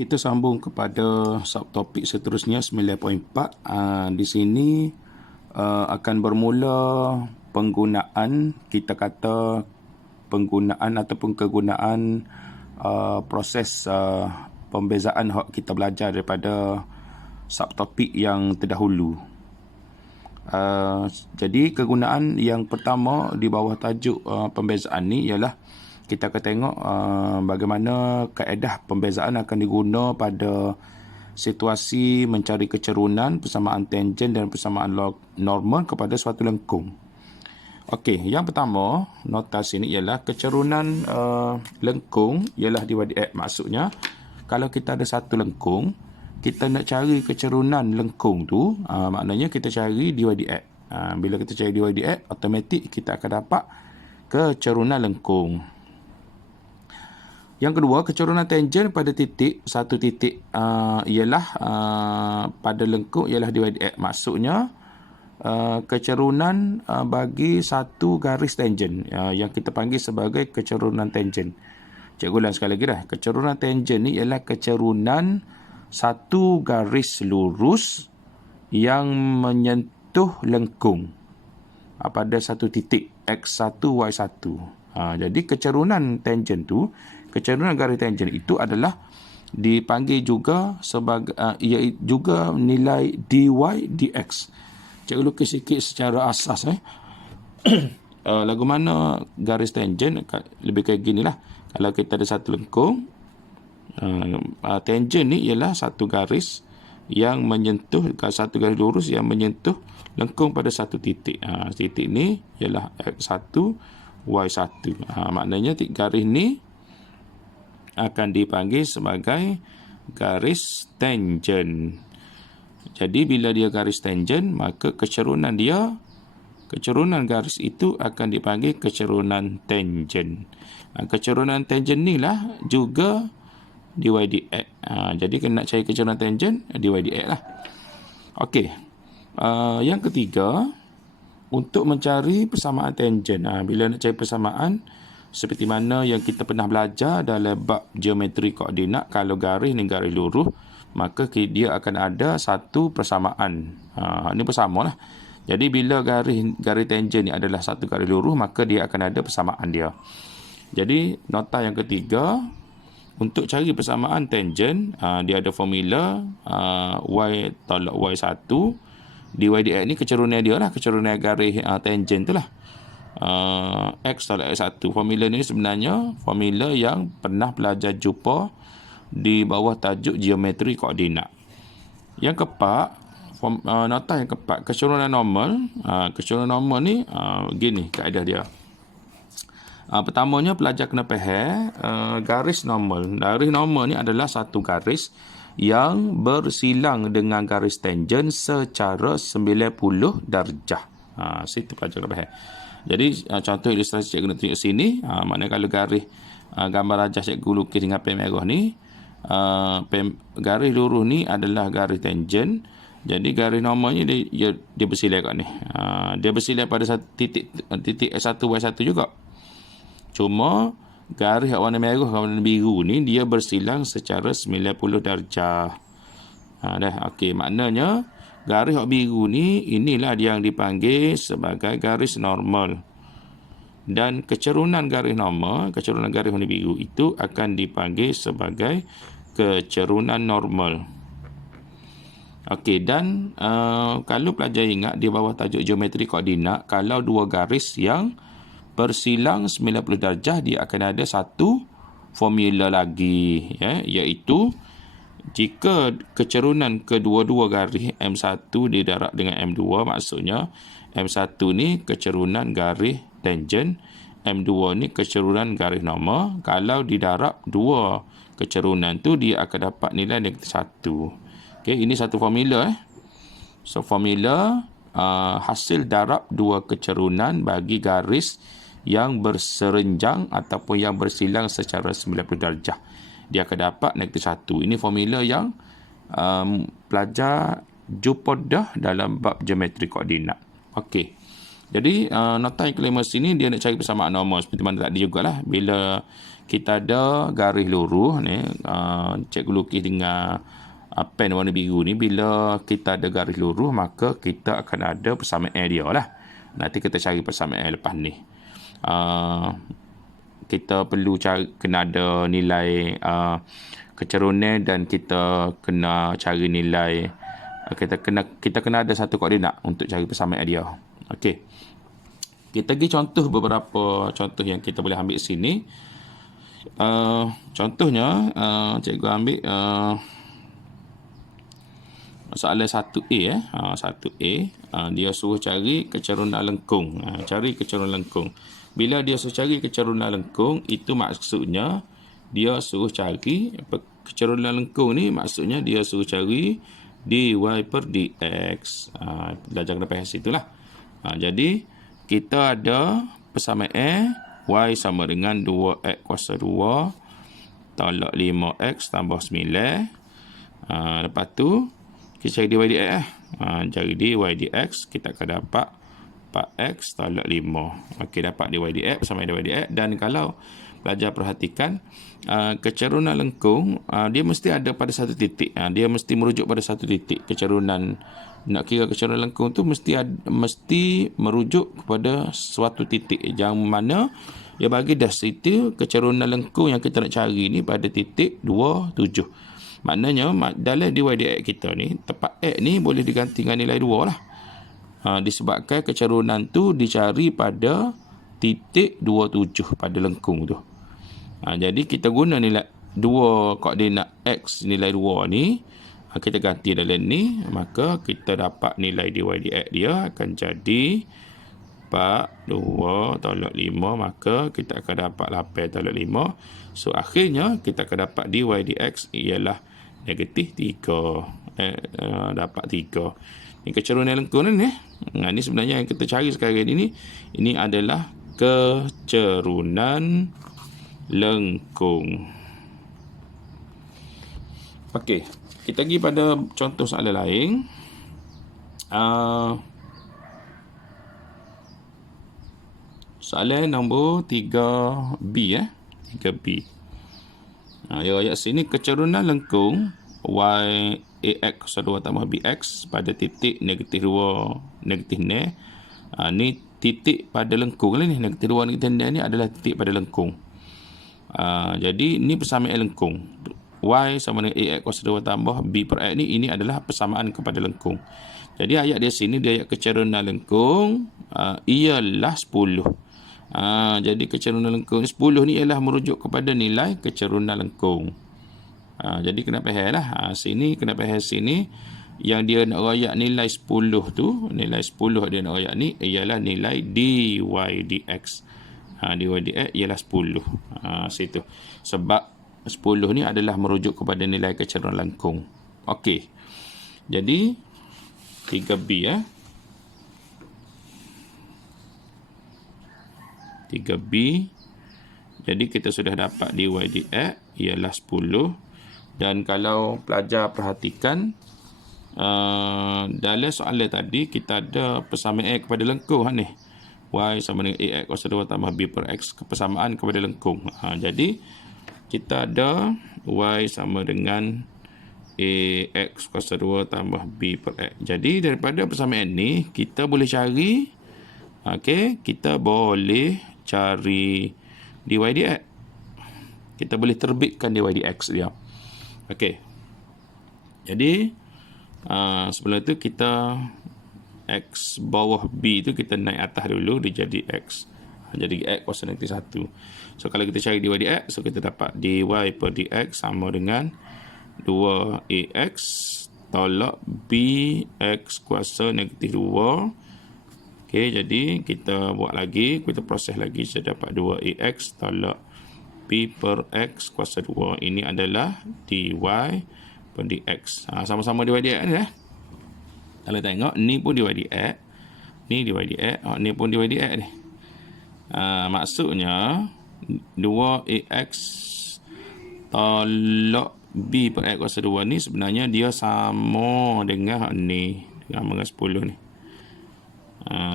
Kita sambung kepada subtopik seterusnya 9.4. Di sini akan bermula penggunaan, kita kata penggunaan ataupun kegunaan proses pembezaan yang kita belajar daripada subtopik yang terdahulu. Jadi kegunaan yang pertama di bawah tajuk pembezaan ni ialah kita akan tengok bagaimana kaedah pembezaan akan diguna pada situasi mencari kecerunan, persamaan tangen dan persamaan normal kepada suatu lengkung. Okey, yang pertama, notasi ini ialah kecerunan lengkung ialah divide X. Maksudnya, kalau kita ada satu lengkung, kita nak cari kecerunan lengkung tu, maknanya kita cari divide X. Bila kita cari divide X, automatik kita akan dapat kecerunan lengkung. Yang kedua, kecerunan tangen pada titik, satu titik ialah pada lengkung ialah divide X. Maksudnya, kecerunan bagi satu garis tangen yang kita panggil sebagai kecerunan tangen. Cikgu ulang sekali lagi dah. Kecerunan tangen ni ialah kecerunan satu garis lurus yang menyentuh lengkung pada satu titik X1, Y1. Jadi kecerunan tangen tu, kecerunan garis tangen itu adalah dipanggil juga sebagai ia juga nilai dy dx. Cikgu lukis sikit secara asas lagu mana garis tangen lebih kayak gini lah. Kalau kita ada satu lengkung, tangen ni ialah satu garis yang menyentuh, satu garis lurus yang menyentuh lengkung pada satu titik. Titik ni ialah X1, Y1. Maknanya garis ni akan dipanggil sebagai garis tangen. Jadi bila dia garis tangen, maka kecerunan dia, kecerunan garis itu akan dipanggil kecerunan tangen. Kecerunan tangen ni lah juga dy dx. Jadi kena nak cari kecerunan tangen, dy dx lah. Okey. Yang ketiga, untuk mencari persamaan tangen. Bila nak cari persamaan, seperti mana yang kita pernah belajar dalam bab geometri koordinat, kalau garis ni garis lurus, maka dia akan ada satu persamaan. Ini bersama lah. Jadi bila garis tangen ni adalah satu garis lurus, maka dia akan ada persamaan dia. Jadi nota yang ketiga, untuk cari persamaan tangen, dia ada formula y tolak y1 dy dx ni kecerunan dia lah, kecerunan garis tangen tu lah. X tolak X1. Formula ni sebenarnya formula yang pernah belajar jumpa di bawah tajuk geometri koordinat. Yang keempat, nota yang keempat, kecerunan normal. Kecerunan normal ni gini kaedah dia. Pertamanya pelajar kena faham garis normal. Garis normal ni adalah satu garis yang bersilang dengan garis tangen secara 90 darjah. Situ pelajar kena faham. Jadi contoh ilustrasi cikgu nak tunjuk sini, maknanya kalau garis gambar rajah cikgu lukis dengan pen merah ni, garis lurus ni adalah garis tangen. Jadi garis normalnya dia bersilang kat ni. Dia bersilang pada satu titik S1 Y1 juga. Cuma garis warna merah warna biru ni dia bersilang secara 90 darjah. Dah okey, maknanya garis biru ni, inilah yang dipanggil sebagai garis normal. Dan kecerunan garis normal, kecerunan garis warna biru itu akan dipanggil sebagai kecerunan normal. Okey, dan kalau pelajar ingat di bawah tajuk geometri koordinat, kalau dua garis yang bersilang 90 darjah, dia akan ada satu formula lagi, iaitu jika kecerunan kedua-dua garis M1 didarab dengan M2, maksudnya M1 ni kecerunan garis tangen, M2 ni kecerunan garis normal. Kalau didarab dua kecerunan tu, dia akan dapat nilai negatif 1. Okay, ini satu formula. So, formula hasil darab dua kecerunan bagi garis yang berserenjang ataupun yang bersilang secara 90 darjah. Dia akan dapat negatif 1. Ini formula yang pelajar jumpa dah dalam bab geometri koordinat. Okey. Jadi nota yang kelima sini dia nak cari persamaan normal seperti mana tadi jugalah. Bila kita ada garis lurus ni. Cikgu lukis dengan pen warna biru ni. Bila kita ada garis lurus, maka kita akan ada persamaan dia lah. Nanti kita cari persamaan lepas ni. Kita perlu kena ada nilai kecerunan, dan kita kena cari nilai, kita kena ada satu koordinat untuk cari persamaan dia. Okey. Kita pergi contoh beberapa contoh yang kita boleh ambil sini. Contohnya cikgu ambil soalan 1A 1A. Dia suruh cari kecerunan lengkung. Cari kecerunan lengkung. Bila dia suruh cari kecerunan lengkung, itu maksudnya dia suruh cari kecerunan lengkung ni, maksudnya dia suruh cari dy per dx. Belajar kena faham situlah. Jadi kita ada persamaan y sama dengan 2x kuasa 2 tolak 5x tambah 9. Lepas tu kita cari dy dx. Cari dy dx, kita akan dapat 4x tolak 5. Okey, dapat dy dx sama dy dx. Dan kalau pelajar perhatikan, kecerunan lengkung dia mesti ada pada satu titik. Dia mesti merujuk pada satu titik. Kecerunan, nak kira kecerunan lengkung tu mesti merujuk kepada suatu titik, yang mana dia bagi dah situ kecerunan lengkung yang kita nak cari ni pada titik 27. Maknanya dalam dy dx kita ni, tepat x ni boleh diganti dengan nilai 2 lah. Disebabkan kecerunan tu dicari pada titik 27 pada lengkung tu. Jadi kita guna nilai 2 koordinat x nilai 2 ni, kita ganti dalam ni, maka kita dapat nilai dy dx dia akan jadi 4, 2 tolak 5, maka kita akan dapat 8 tolak 5. So akhirnya kita akan dapat dy dx ialah negatif 3. Dapat 3. Ini kecerunan lengkung ni. Ini sebenarnya yang kita cari sekarang ini. Ini adalah kecerunan lengkung. Okey, kita pergi pada contoh soalan lain. Soalan nombor 3B 3B. Dia ayat sini kecerunan lengkung y ax kuasa 2 tambah bx pada titik negatif 2 negatif 0. Ni titik pada lengkung lah ni. Negatif 2 negatif 0 ni adalah titik pada lengkung. Jadi ni persamaan lengkung. Y sama dengan ax kuasa 2 tambah b per x ni, ini adalah persamaan kepada lengkung. Jadi ayat dia sini, dia ayat kecerunan lengkung ialah 10. Jadi kecerunan lengkung 10 ni ialah merujuk kepada nilai kecerunan lengkung. Jadi kena faham lah. Sini kena faham sini, yang dia nak rayak nilai 10 tu, nilai 10 dia nak rayak ni ialah nilai dy dx. Dy dx ialah 10. Situ. Sebab 10 ni adalah merujuk kepada nilai kecerunan lengkung. Okey. Jadi 3B 3B. Jadi kita sudah dapat dy dx ialah 10. Dan kalau pelajar perhatikan, dalam soalan tadi kita ada persamaan kepada lengkung ni. Y sama dengan ax kuasa 2 tambah b per x, persamaan kepada lengkung. Jadi kita ada y sama dengan ax kuasa 2 tambah b per x. Jadi daripada persamaan ni kita boleh cari, kita boleh cari dy dx. Kita boleh terbitkan dy dx dia. Okey. Jadi sebelum tu kita x bawah b tu kita naik atas dulu, dia jadi x. Jadi x kuasa negatif 1. So kalau kita cari dy dx, so kita dapat dy per dx sama dengan 2ax tolak bx kuasa negatif 2. Okey, jadi kita buat lagi, kita proses lagi, saya dapat 2ax tolak b per x kuasa 2. Ini adalah dy per dx. Sama-sama dy dx ni . Kalau tengok, ni pun dy dx, ni dy dx, ni pun dy dx ni. Maksudnya 2ax tolak b per x kuasa 2 ni sebenarnya dia sama dengan ni, dengan 10 ni.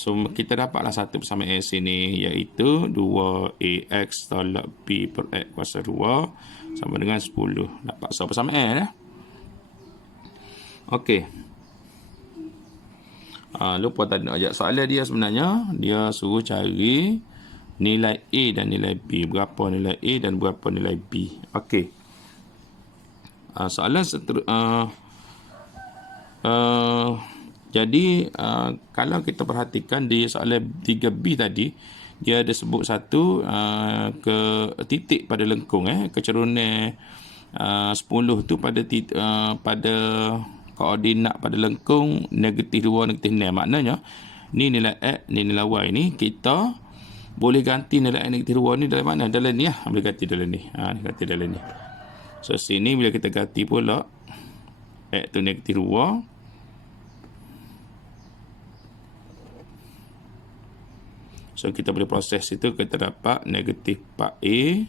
So kita dapatlah satu persamaan A sini, iaitu 2AX tolak B per X kuasa 2 sama dengan 10. Dapat satu persamaan. Okey. Lupa tadi nak ajak soalan dia sebenarnya. Dia suruh cari nilai A dan nilai B. Berapa nilai A dan berapa nilai B. Okey. Soalan jadi kalau kita perhatikan di soalan 3B tadi, dia ada sebut satu ke titik pada lengkung, kecerunan 10 tu pada pada koordinat pada lengkung negatif 2 negatif 6. Maknanya ni nilai X, ni nilai Y ni kita boleh ganti nilai X negatif 2 ni dalam mana? Dalam ni boleh ganti dalam ni. Ganti dalam ni. So sini bila kita ganti pula X tu negatif 2, so kita boleh proses itu, kita dapat negatif 4A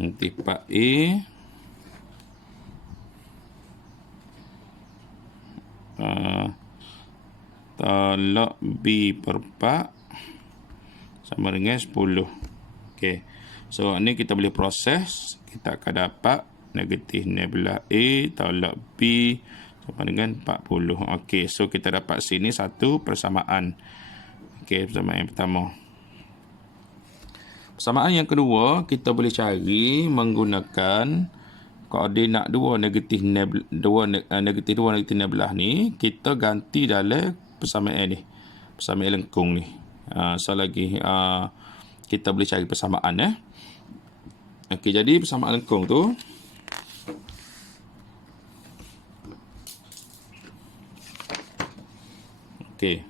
negatif 4A tolak B per 4 sama dengan 10. Okey. So ni kita boleh proses, kita akan dapat negatif 16A tolak B sama dengan 40. Okey, so kita dapat sini satu persamaan. Okey, persamaan yang pertama. Persamaan yang kedua, kita boleh cari menggunakan koordinat 2 negatif 16 ni, kita ganti dalam persamaan ni. Persamaan lengkung ni. So lagi kita boleh cari persamaan. Okey, jadi persamaan lengkung tu okey.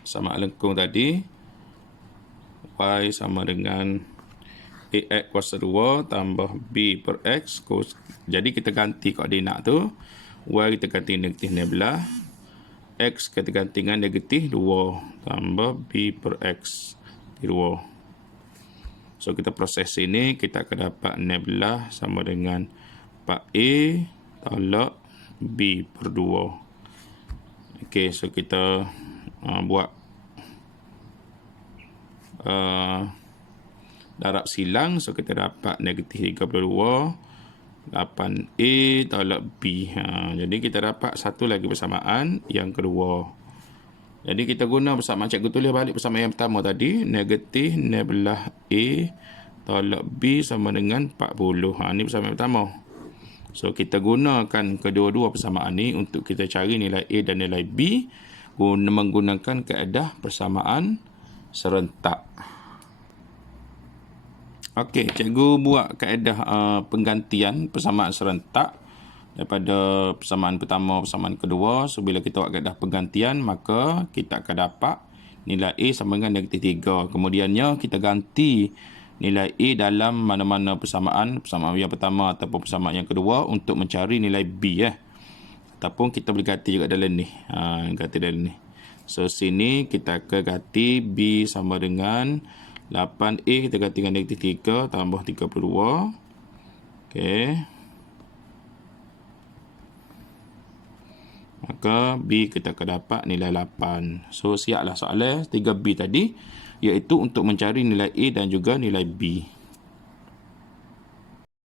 Persamaan lengkung tadi Y sama dengan AX kuasa 2 tambah B per X. Jadi kita ganti koordinat tu. Y kita ganti negatif 16. X kita ganti dengan negatif 2 tambah B per X 2. So kita proses sini, kita akan dapat 16 sama dengan 4A tolak B per 2. Okey, so kita buat darab silang. So kita dapat negatif 32 8A tolak B. Jadi kita dapat satu lagi persamaan yang kedua. Jadi kita guna persamaan, cikgu tulis balik persamaan yang pertama tadi, negatif 16A tolak B sama dengan 40. Ini persamaan yang pertama. So kita gunakan kedua-dua persamaan ni untuk kita cari nilai A dan nilai B menggunakan kaedah persamaan serentak. Okey, cikgu buat kaedah penggantian persamaan serentak daripada persamaan pertama persamaan kedua. So bila kita buat kaedah penggantian, maka kita akan dapat nilai A sama dengan negatif 3. Kemudiannya kita ganti nilai A dalam mana-mana persamaan yang pertama ataupun persamaan yang kedua untuk mencari nilai B. Ataupun kita boleh ganti juga dalam ni. Ganti dalam ni. So sini kita akan ganti B sama dengan 8A, kita ganti dengan negatif 3 tambah 32. Okey. Maka B kita akan dapat nilai 8. So siaplah soalan 3B tadi, iaitu untuk mencari nilai A dan juga nilai B.